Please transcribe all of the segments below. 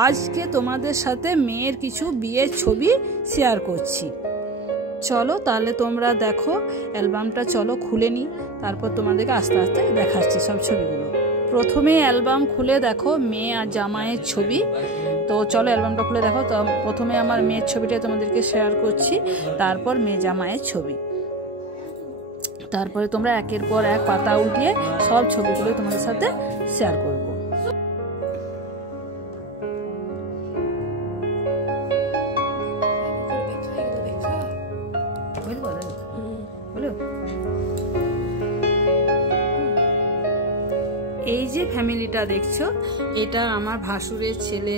আজকে তোমাদের সাথে মেয়ের কিছু বিয়ের ছবি শেয়ার করছি। চলো তাহলে তোমরা দেখো অ্যালবামটা, চলো খুলে নিই, তারপর তোমাদেরকে আস্তে আস্তে দেখাচ্ছি সব ছবিগুলো। প্রথমে অ্যালবাম খুলে দেখো মেয়ে আর জামাইয়ের ছবি। তো চলো অ্যালবামটা খুলে দেখো। তো প্রথমে আমার মেয়ের ছবিটা তোমাদেরকে শেয়ার করছি, তারপর মেয়ে জামাইয়ের ছবি, তারপরে তোমরা একের পর এক পাতা উল্টিয়ে সব ছবিগুলো তোমাদের সাথে শেয়ার করবো। এই যে ফ্যামিলিটা দেখছো, এটা আমার ভাসুরের ছেলে,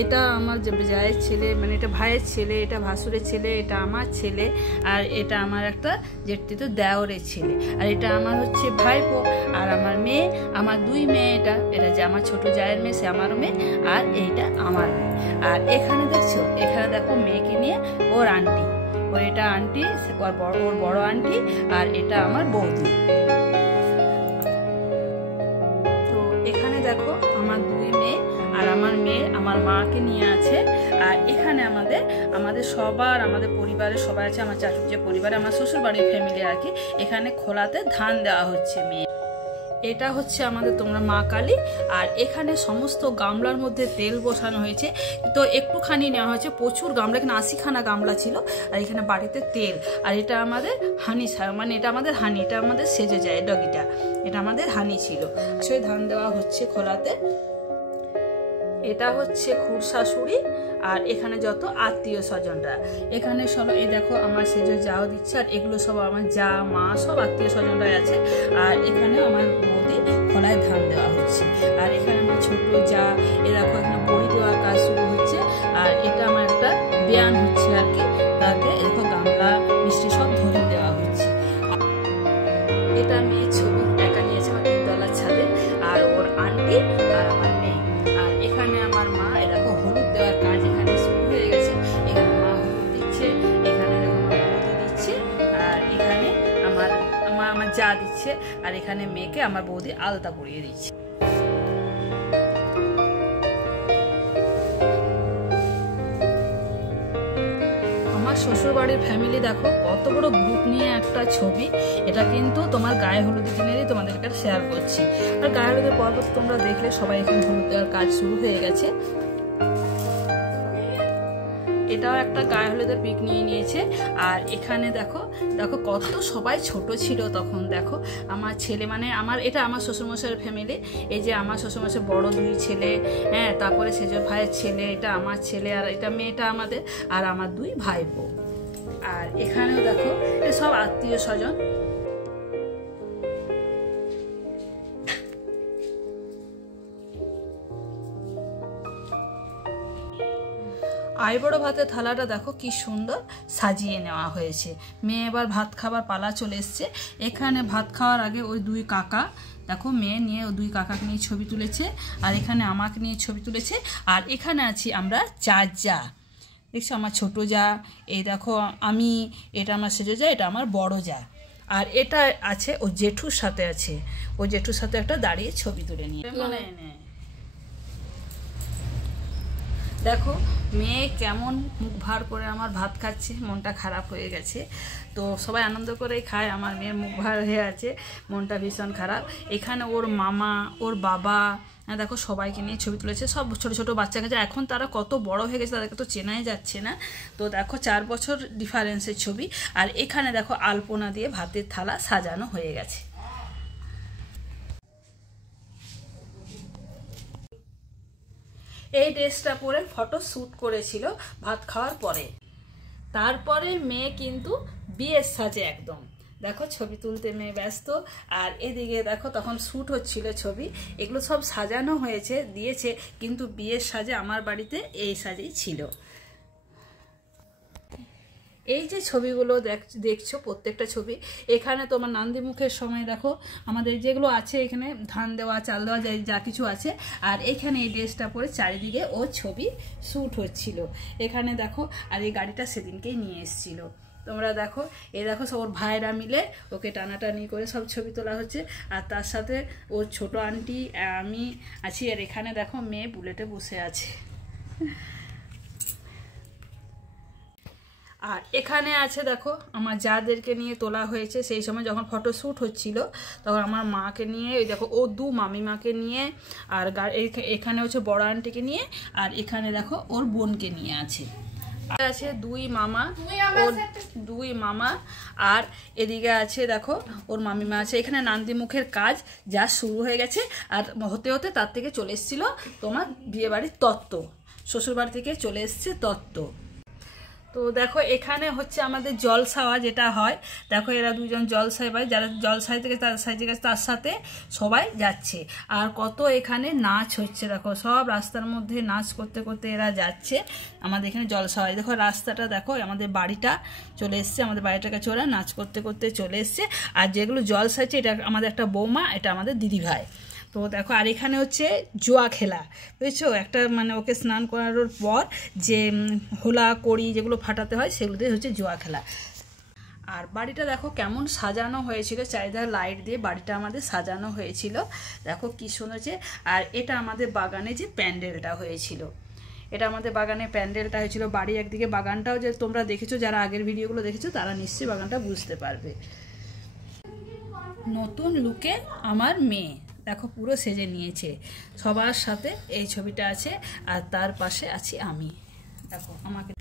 এটা আমার জায়ের ছেলে, মানে এটা ভাইয়ের ছেলে, এটা ভাসুরের ছেলে, এটা আমার ছেলে, আর এটা আমার একটা জেঠিতো দেওরের ছেলে, আর এটা আমার হচ্ছে ভাইপো, আর আমার মেয়ে, আমার দুই মেয়ে, এটা যে আমার ছোট জায়ের মেয়ে, সে আমার মেয়ে, আর এইটা আমার মেয়ে। আর এখানে দেখছো, এখানে দেখো মেয়েকে নিয়ে ওর আন্টি, ওর এটা আন্টি, ওর বড় আন্টি, আর এটা আমার বৌদি। এখানে দেখো আমার দুই মেয়ে, আর আমার মেয়ে আমার মাকে নিয়ে আছে। আর এখানে আমাদের সবার, আমাদের পরিবারের সবাই আছে, আমার চাচুর যে পরিবার, আমার শ্বশুর বাড়ির ফ্যামিলি আর কি। এখানে খোলাতে ধান দেওয়া হচ্ছে মেয়ে। এটা হচ্ছে আমাদের তোমরা মা কালী। আর এখানে সমস্ত গামলার মধ্যে তেল বসানো হয়েছে, তো একটুখানি নেওয়া হয়েছে, প্রচুর গামলা, এখানে 80খানা গামলা ছিল, আর এখানে বাড়িতে তেল। আর এটা আমাদের হানি, মানে এটা আমাদের হানি, এটা আমাদের সেজে যায় ডগিটা, এটা আমাদের হানি ছিল। সেই ধান দেওয়া হচ্ছে খোলাতে। এটা হচ্ছে খুড়শাশুড়ি, আর এখানে যত আত্মীয় স্বজনরা, এখানে সব এই দেখো আমার সেজে যাও দিচ্ছে, আর এগুলো সব আমার যা মা সব আত্মীয় স্বজনরাই আছে। আর এখানে আমার বৌদি খোলায় ধান দেওয়া হচ্ছে, আর এখানে আমার ছোট যা, এ দেখো এখানে বড়ি দেওয়ার কাজ শুরু হচ্ছে। আর এটা আমার একটা ব্যায়াম হচ্ছে আর কি, তাতে দেখো গামলা মিষ্টি সব ধরে দেওয়া হচ্ছে। এটা মেয়ের ছবি একা নিয়েছে আমার 3তলার ছাদে, আর ওর আন্টি আর আমার মেয়ে। আর এখানে আমার মা, এরকম হলুদ দেওয়ার কাজ এখানে শুরু হয়ে গেছে। এখানে মা হলুদ দিচ্ছে, এখানে এরকম বৌদি দিচ্ছে, আর এখানে আমার যা দিচ্ছে, আর এখানে মেয়েকে আমার বৌদি আলতা পরিয়ে দিচ্ছে। শ্বশুর বাড়ির ফ্যামিলি দেখো কত বড় গ্রুপ নিয়ে একটা ছবি। এটা কিন্তু তোমার গায়ে হলুদের দিনেরই তোমাদেরকে শেয়ার করছি। আর গায়ে হলুদের পর্ব তোমরা দেখলে সবাই এখানে হলুদ দেওয়ার কাজ শুরু হয়ে গেছে। এটাও একটা গায়ে হলুদের পিক নিয়ে নিয়েছে। আর এখানে দেখো কত সবাই ছোট ছিল তখন। দেখো আমার ছেলে, মানে এটা আমার শ্বশুরমশাইয়ের ফ্যামিলি। এই যে আমার শ্বশুরমশাই বড় দুই ছেলে, হ্যাঁ, তারপরে সেজ ভাইয়ের ছেলে, এটা আমার ছেলে, আর এটা মেয়েটা আমাদের, আর আমার দুই ভাইপো। আর এখানেও দেখো সব আত্মীয় স্বজন। আইবড়ো ভাতের থালাটা দেখো কি সুন্দর সাজিয়ে নেওয়া হয়েছে। মেয়ে এবার ভাত খাবার পালা চলে এসছে। এখানে ভাত খাওয়ার আগে ওই দুই কাকা দেখো মেয়ে নিয়ে ওই দুই কাকাকে নিয়ে ছবি তুলেছে, আর এখানে আমাকে নিয়ে ছবি তুলেছে। আর এখানে আছি আমরা 4 যা, দেখছো আমার ছোট যা, এই দেখো আমি, এটা আমার সেজো যা, এটা আমার বড় যা, আর এটা আছে ও জেঠুর সাথে আছে, ও জেঠুর সাথে একটা দাঁড়িয়ে ছবি তুলে নিয়ে। দেখো মেয়ে কেমন মুখ ভার করে আমার ভাত খাচ্ছে, মনটা খারাপ হয়ে গেছে। তো সবাই আনন্দ করেই খায়, আমার মেয়ের মুখ ভার হয়ে আছে, মনটা ভীষণ খারাপ। এখানে ওর মামা, ওর বাবা, দেখো সবাইকে নিয়ে ছবি তুলেছে। সব ছোট ছোট বাচ্চা কাছে, এখন তারা কত বড় হয়ে গেছে, তাদেরকে তো চেনাই যাচ্ছে না। তো দেখো 4 বছর ডিফারেন্সের ছবি। আর এখানে দেখো আলপনা দিয়ে ভাতের থালা সাজানো হয়ে গেছে। এই ড্রেসটা পরে ফটো শ্যুট করেছিল ভাত খাওয়ার পরে। তারপরে মেয়ে কিন্তু বিয়ের সাজে একদম, দেখো ছবি তুলতে মেয়ে ব্যস্ত। আর এদিকে দেখো তখন শ্যুট হচ্ছিল ছবি, এগুলো সব সাজানো হয়েছে দিয়েছে, কিন্তু বিয়ের সাজে আমার বাড়িতে এই সাজেই ছিল। এই যে ছবিগুলো দেখছো প্রত্যেকটা ছবি, এখানে তোমার নান্দি মুখের সময় দেখো আমাদের যেগুলো আছে, এখানে ধান দেওয়া, চাল দেওয়া, যা কিছু আছে। আর এখানে এই ড্রেসটা পরে চারিদিকে ও ছবি শ্যুট হচ্ছিল এখানে দেখো। আর এই গাড়িটা সেদিনকেই নিয়ে এসেছিল। তোমরা দেখো, এই দেখো সব ওর ভাইরা মিলে ওকে টানাটানি করে সব ছবি তোলা হচ্ছে। আর তার সাথে ওর ছোট আন্টি, আমি আছি। আর এখানে দেখো মেয়ে বুলেটে বসে আছে। আর এখানে আছে দেখো আমার যাদেরকে নিয়ে তোলা হয়েছে, সেই সময় যখন ফটোশ্যুট হচ্ছিল তখন আমার মাকে নিয়ে, ওই দেখো ও দু মামিমাকে নিয়ে, আর এখানে হচ্ছে বড় আন্টিকে নিয়ে, আর এখানে দেখো ওর বোনকে নিয়ে আছে। আছে দুই মামা আর এদিকে আছে দেখো ওর মামিমা আছে। এখানে নান্দিমুখের কাজ যা শুরু হয়ে গেছে, আর হতে হতে তার থেকে চলে এসেছিল তোমার বিয়েবাড়ির তত্ত্ব, শ্বশুরবাড়ি থেকে চলে এসছে তত্ত্ব। তো দেখো এখানে হচ্ছে আমাদের জলসাওয়া যেটা হয়, দেখো এরা দুজন জলসাই ভাই, যারা জলসাই থেকে তার সাইজে গেছে তার সাথে সবাই যাচ্ছে। আর কত এখানে নাচ হচ্ছে, দেখো সব রাস্তার মধ্যে নাচ করতে করতে এরা যাচ্ছে আমাদের এখানে জলসাওয়ায়। দেখো রাস্তাটা দেখো, আমাদের বাড়িটা চলে এসছে, আমাদের বাড়িটাকে চলে নাচ করতে করতে চলে এসছে। আর যেগুলো জলসাইছে এটা আমাদের একটা বৌমা, এটা আমাদের দিদিভাই। তো দেখো আর এখানে হচ্ছে জুয়া খেলা, বুঝছো, একটা মানে ওকে স্নান করানোর পর যে হোলা কড়ি যেগুলো ফাটাতে হয় সেগুলোতে হচ্ছে জুয়া খেলা। আর বাড়িটা দেখো কেমন সাজানো হয়েছিল, চারিধারে লাইট দিয়ে বাড়িটা আমাদের সাজানো হয়েছিল, দেখো কি সুন্দর। আর এটা আমাদের বাগানে যে প্যান্ডেলটা হয়েছিল, এটা আমাদের বাগানে প্যান্ডেলটা হয়েছিল। বাড়ি একদিকে, বাগানটাও যে তোমরা দেখেছো, যারা আগের ভিডিওগুলো দেখেছো তারা নিশ্চয়ই বাগানটা বুঝতে পারবে। নতুন লুকে আমার মেয়ে দেখো পুরো সেজে নিয়েছে, সবার সাথে এই ছবিটা আছে। আর তার পাশে আছি আমি, দেখো আমাকে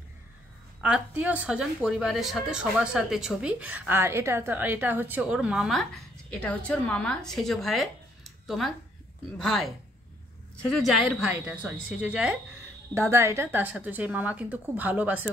আত্মীয় স্বজন পরিবারের সাথে সবার সাথে ছবি। আর এটা হচ্ছে ওর মামা, এটা হচ্ছে ওর মামা সেজো ভাইয়ের তোমার ভাই, সেজো জায়ের ভাই, এটা সরি সেজো জায়ের দাদা, এটা তার সাথে সেই মামা কিন্তু খুব ভালোবাসে।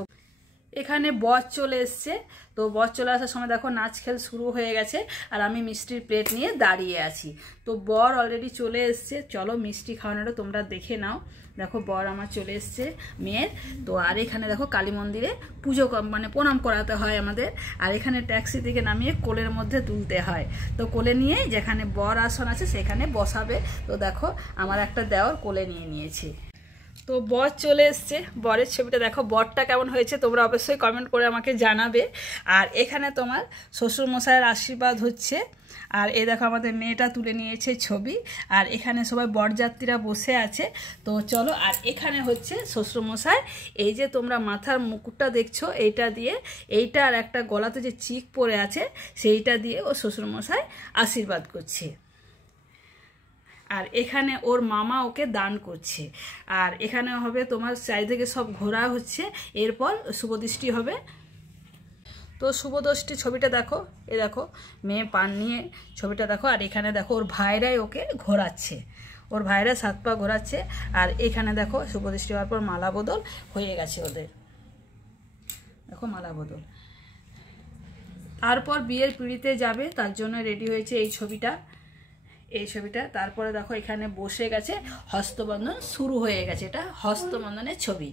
এখানে বর চলে এসছে, তো বর চলে আসার সময় দেখো নাচ খেল শুরু হয়ে গেছে, আর আমি মিষ্টির প্লেট নিয়ে দাঁড়িয়ে আছি। তো বর অলরেডি চলে এসছে, চলো মিষ্টি খাওয়ানোটা তোমরা দেখে নাও। দেখো বর আমার চলে এসছে মেয়ের। তো আর এখানে দেখো কালী মন্দিরে পুজো মানে প্রণাম করাতে হয় আমাদের, আর এখানে ট্যাক্সি থেকে নামিয়ে কোলের মধ্যে তুলতে হয়। তো কোলে নিয়ে যেখানে বর আসন আছে সেখানে বসাবে। তো দেখো আমার একটা দেওর কোলে নিয়ে নিয়েছে। তো বর চলে এসছে, বরের ছবিটা দেখো, বরটা কেমন হয়েছে তোমরা অবশ্যই কমেন্ট করে আমাকে জানাবে। আর এখানে তোমার শ্বশুরমশাইয়ের আশীর্বাদ হচ্ছে। আর এই দেখো আমাদের মেয়েটা তুলে নিয়েছে ছবি, আর এখানে সবাই বরযাত্রীরা বসে আছে। তো চলো, আর এখানে হচ্ছে শ্বশুরমশাই, এই যে তোমরা মাথার মুকুটটা দেখছো এইটা দিয়ে, এইটা আর একটা গলাতে যে চিক পরে আছে সেইটা দিয়ে ও শ্বশুরমশাই আশীর্বাদ করছে। আর এখানে ওর মামা ওকে দান করছে। আর এখানে হবে তোমার চারিদিকে সব ঘোরা হচ্ছে, এরপর শুভদৃষ্টি হবে। তো শুভদৃষ্টি ছবিটা দেখো, এ দেখো মেয়ে পান নিয়ে ছবিটা দেখো। আর এখানে দেখো ওর ভাইরাই ওকে ঘোরাচ্ছে, ওর ভাইরা 7 পা ঘোরাচ্ছে। আর এখানে দেখো শুভদৃষ্টি হওয়ার পর মালা বদল হয়ে গেছে ওদের, দেখো মালা বদল। তারপর বিয়ের পিঁড়িতে যাবে, তার জন্য রেডি হয়েছে এই ছবিটা, এই ছবিটা। তারপরে দেখো এখানে বসে গেছে, হস্তবন্ধন শুরু হয়ে গেছে, এটা হস্তবন্ধনের ছবি।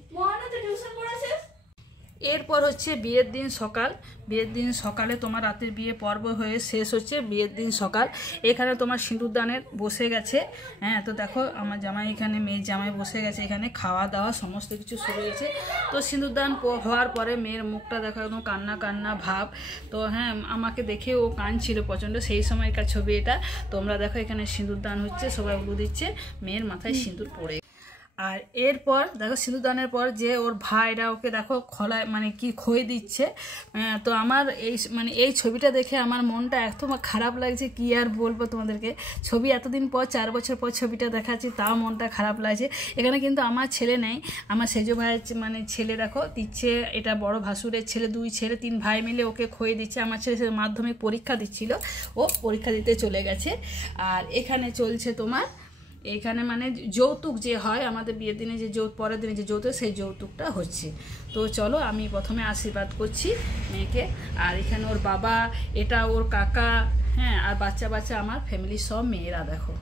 এরপর হচ্ছে বিয়ের দিন সকাল, বিয়ের দিন সকালে তোমার রাতের বিয়ে পর্ব হয়ে শেষ হচ্ছে, বিয়ের দিন সকাল। এখানে তোমার সিঁদুরদানের বসে গেছে, হ্যাঁ। তো দেখো আমার জামাই, এখানে মেয়ের জামাই বসে গেছে, এখানে খাওয়া দাওয়া সমস্ত কিছু শুরু হয়েছে। তো সিঁদুরদান হওয়ার পরে মেয়ের মুখটা দেখো একদম কান্না কান্না ভাব। তো হ্যাঁ, আমাকে দেখে ও কাঁদছিল প্রচণ্ড, সেই সময়কার ছবি এটা। তোমরা দেখো এখানে সিঁদুরদান হচ্ছে, সবাই উলু দিচ্ছে, মেয়ের মাথায় সিঁদুর পড়ে। আর এরপর দেখো সিঁদুরদানের পর যে ওর ভাইরা ওকে দেখো খোলায় মানে কি খই দিচ্ছে। তো আমার এই ছবিটা দেখে আমার মনটা এত খারাপ লাগছে, কি আর বলবো তোমাদেরকে। ছবি এতদিন পর 4 বছর পর ছবিটা দেখাচ্ছি, তাও মনটা খারাপ লাগছে। এখানে কিন্তু আমার ছেলে নেই, আমার সেজো ভাইয়ের ছেলে দেখো দিচ্ছে, এটা বড় ভাসুরের ছেলে, 2 ছেলে 3 ভাই মিলে ওকে খই দিচ্ছে। আমার ছেলে মাধ্যমিক পরীক্ষা দিচ্ছিল, ও পরীক্ষা দিতে চলে গেছে। আর এখানে চলছে তোমার, এখানে মানে যৌতুক যে হয় আমাদের বিয়ের দিনে, যে পরের দিনে যে যৌতুক, সেই যৌতুকটা হচ্ছে। তো চলো আমি প্রথমে আশীর্বাদ করছি মেয়েকে। আর এখানে ওর বাবা, এটা ওর কাকা, হ্যাঁ, আর বাচ্চা বাচ্চা আমার ফ্যামিলির সব মেয়েরা, দেখো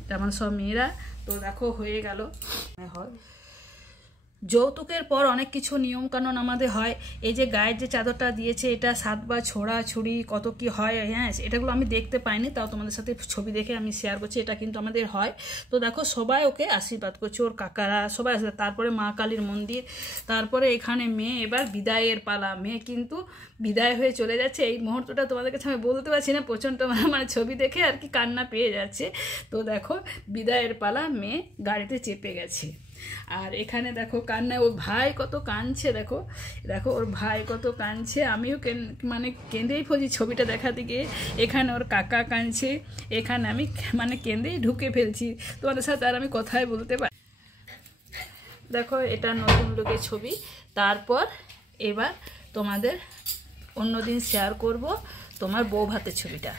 এটা আমার সব মেয়েরা। তো দেখো হয়ে গেল, হয় যৌতুকের পর অনেক কিছু নিয়মকানুন আমাদের হয়। এই যে গায়ের যে চাদরটা দিয়েছে এটা 7বার ছোড়াছুড়ি কত কি হয়, হ্যাঁ এটাগুলো আমি দেখতে পাইনি, তাও তোমাদের সাথে ছবি দেখে আমি শেয়ার করছি। এটা কিন্তু আমাদের হয়। তো দেখো সবাই ওকে আশীর্বাদ করছে, ওর কাকারা সবাই আসে। তারপরে মা কালীর মন্দির, তারপরে এখানে মেয়ে এবার বিদায়ের পালা। মেয়ে কিন্তু বিদায় হয়ে চলে যাচ্ছে। এই মুহূর্তটা তোমাদের কাছে আমি বলতে পারছি না, প্রচণ্ড মানে ছবি দেখে আর কি কান্না পেয়ে যাচ্ছে। তো দেখো বিদায়ের পালা, মেয়ে গাড়িতে চেপে গেছে। আর এখানে দেখো কান্নায় ওর ভাই কত কাঁদছে, দেখো দেখো ওর ভাই কত কাঁদছে। আমিও মানে কেঁদেই ফেলছি ছবিটা দেখাতে গিয়ে। এখানে ওর কাকা কাঁদছে, এখানে আমি মানে কেঁদেই ঢুকে ফেলছি। তোমাদের সাথে আর আমি কথাই বলতে পারি। দেখো এটা নতুন লুকের ছবি। তারপর এবার তোমাদের অন্যদিন শেয়ার করব তোমার বউ ভাতের ছবিটা।